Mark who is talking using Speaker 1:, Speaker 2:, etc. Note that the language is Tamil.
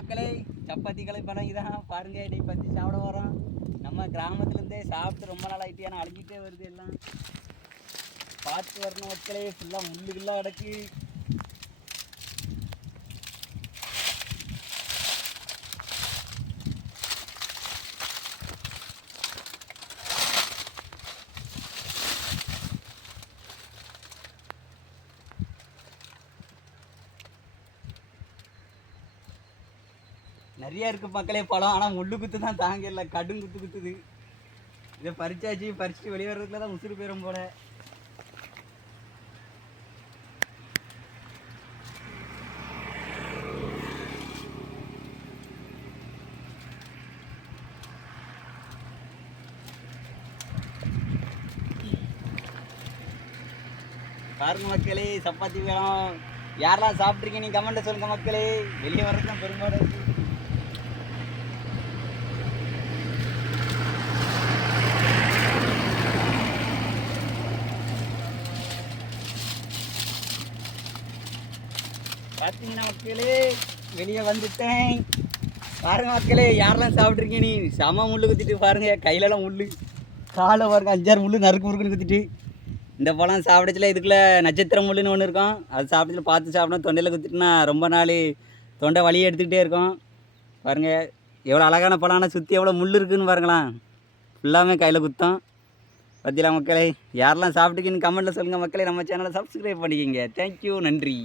Speaker 1: மக்களே சப்பாத்தி கலை பழம் இதான். பாருங்க இன்னைக்கு பற்றி சாப்பிட வரோம் நம்ம கிராமத்துலேருந்தே சாப்பிட்டு ரொம்ப நாள் ஆகிட்டு ஆனால் அழிஞ்சிட்டே வருது எல்லாம். பார்த்து வரணும் மக்களே. ஃபுல்லாக முள்ளுக்குள்ளாக கிடக்கு நிறைய இருக்கு மக்களே பழம். ஆனால் முள்ளு குத்து தான் தாங்க இல்லை கடும் குத்து குத்துது. இதை பறிச்சாச்சு பறிச்சுட்டு வெளியே வர்றதுக்குள்ள தான் உசுறு போயிடும் போல. பாருங்க மக்களே சப்பாத்தி வேணும். யாரெல்லாம் சாப்பிட்ருக்கீங்க நீ கமெண்ட்டை சொல்லுங்க மக்களே. வெளியே வர்றது தான் பெரும்பாலும் பார்த்தீங்கன்னா மக்களே வெளியே வந்துட்டேன். பாருங்க மக்களே யாரெல்லாம் சாப்பிட்ருக்கீங்க நீ? செம முள்ளு குத்திட்டு பாருங்க கையிலலாம் முள்ளு. காலை பாருங்க அஞ்சாறு முள்ளு நறுக்கு முறுக்குன்னு குத்திட்டு. இந்த பழம் சாப்பிடச்சில இதுக்குள்ள நட்சத்திர முள்ளுன்னு ஒன்று இருக்கும். அது சாப்பிடச்சில பார்த்து சாப்பிடணும். தொண்டையில் குத்திட்டுனா ரொம்ப நாள் தொண்டை வலியை எடுத்துக்கிட்டே இருக்கும். பாருங்க எவ்வளோ அழகான பழம் ஆனால் சுற்றி எவ்வளோ முள் இருக்குன்னு பாருங்களேன். ஃபுல்லாமே கையில் குத்தம். பத்திலாம் மக்களே? யாரெல்லாம் சாப்பிட்டுக்கின்னு கமெண்ட்டில் சொல்லுங்கள் மக்களே. நம்ம சேனலை சப்ஸ்கிரைப் பண்ணிக்கிங்க. தேங்க்யூ நன்றி.